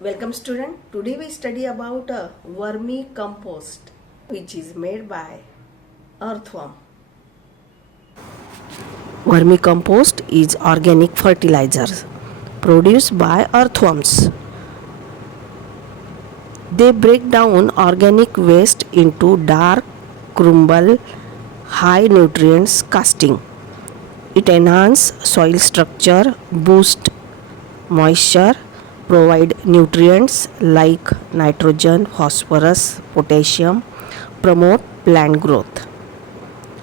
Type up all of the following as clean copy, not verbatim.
Welcome student. Today we study about a vermicompost which is made by earthworm. Vermicompost is organic fertilizers produced by earthworms. They break down organic waste into dark, crumble, high nutrients casting. It enhances soil structure, boost moisture, provide nutrients like nitrogen, phosphorus, potassium, promote plant growth.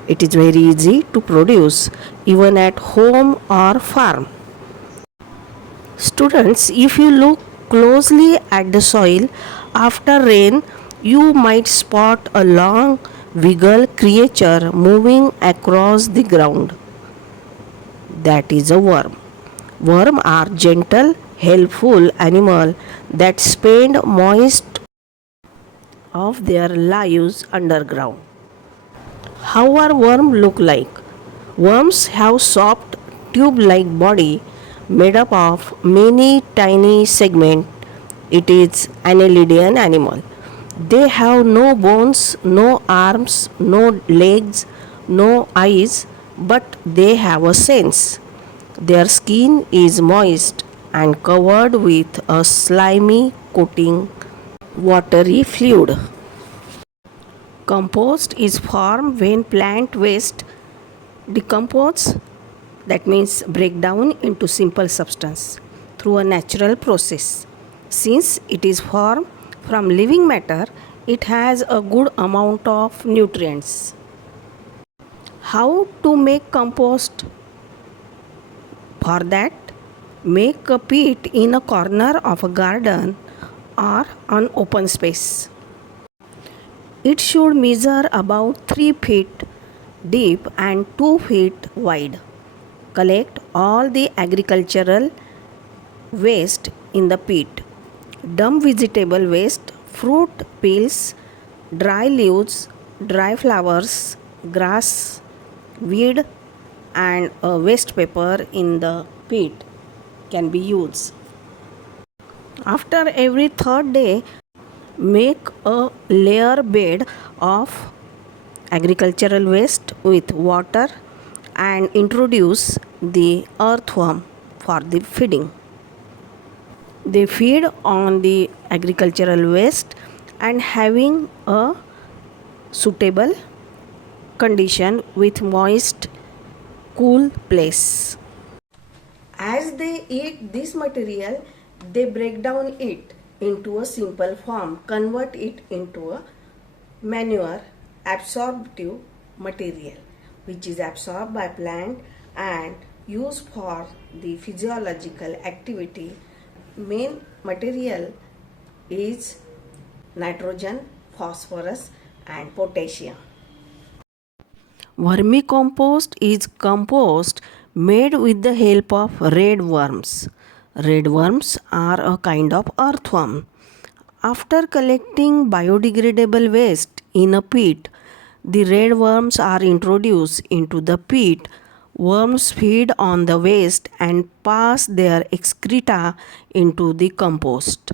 It is very easy to produce even at home or farm. Students, if you look closely at the soil after rain, you might spot a long wiggle creature moving across the ground. That is a worm. Worms are gentle, helpful animals that spend most of their lives underground. How are worms look like? Worms have soft tube-like body made up of many tiny segments. It is annelidian animal. They have no bones, no arms, no legs, no eyes, but they have a sense. Their skin is moist and covered with a slimy coating, watery fluid. Compost is formed when plant waste decomposes, that means break down into simple substance through a natural process. Since it is formed from living matter, it has a good amount of nutrients. How to make compost? For that, make a pit in a corner of a garden or an open space. It should measure about 3 feet deep and 2 feet wide. Collect all the agricultural waste in the pit. Dump vegetable waste, fruit peels, dry leaves, dry flowers, grass, weed, and a waste paper in the pit can be used. After every third day, make a layer bed of agricultural waste with water and introduce the earthworm for the feeding. They feed on the agricultural waste and having a suitable condition with moist, cool place. As they eat this material, they break down it into a simple form, convert it into a manure absorptive material which is absorbed by plant and used for the physiological activity. Main material is nitrogen, phosphorus and potassium. Vermicompost is compost made with the help of red worms. Red worms are a kind of earthworm. After collecting biodegradable waste in a pit, the red worms are introduced into the pit. Worms feed on the waste and pass their excreta into the compost.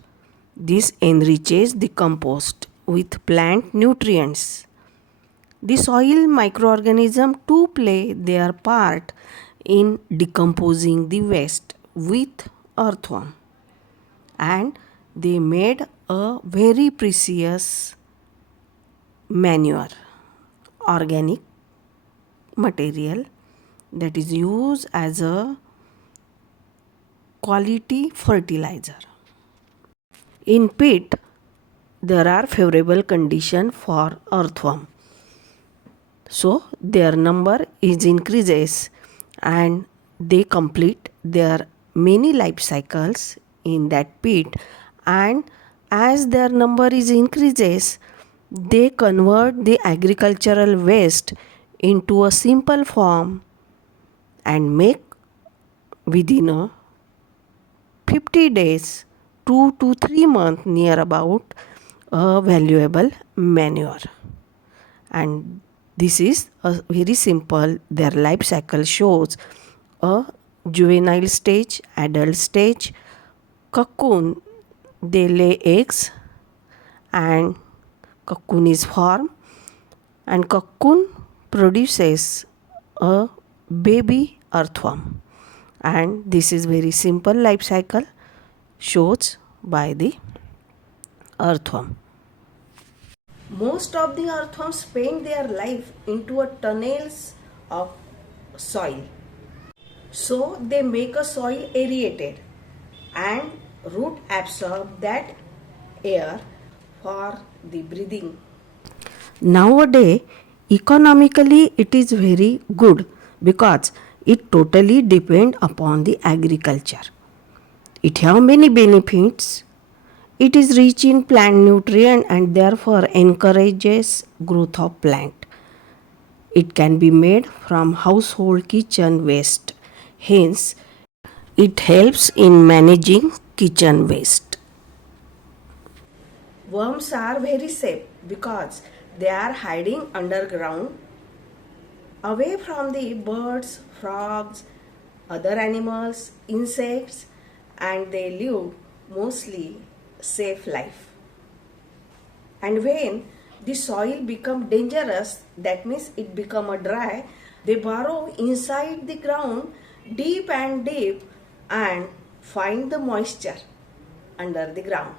This enriches the compost with plant nutrients. The soil microorganisms too play their part in decomposing the waste with earthworm, and they made a very precious manure, organic material that is used as a quality fertilizer. In pit, there are favorable conditions for earthworm. So their number is increases and they complete their many life cycles in that pit, and as their number is increases, they convert the agricultural waste into a simple form and make within a 50 days 2 to 3 months near about a valuable manure. And this is a very simple. Their life cycle shows a juvenile stage, adult stage, cocoon, they lay eggs and cocoon is formed, and cocoon produces a baby earthworm, and this is very simple life cycle shows by the earthworm. Most of the earthworms spend their life into a tunnels of soil. So they make a soil aerated and root absorb that air for the breathing. Nowadays, economically it is very good because it totally depend upon the agriculture. It have many benefits. It is rich in plant nutrient and therefore encourages growth of plant. It can be made from household kitchen waste. Hence, it helps in managing kitchen waste. Worms are very safe because they are hiding underground away from the birds, frogs, other animals, insects, and they live mostly safe life. And when the soil become dangerous, that means it become a dry, they burrow inside the ground deep and deep and find the moisture under the ground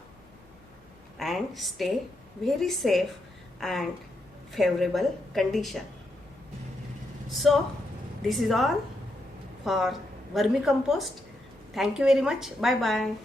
and stay very safe and favorable condition. So this is all for vermicompost. Thank you very much. Bye bye.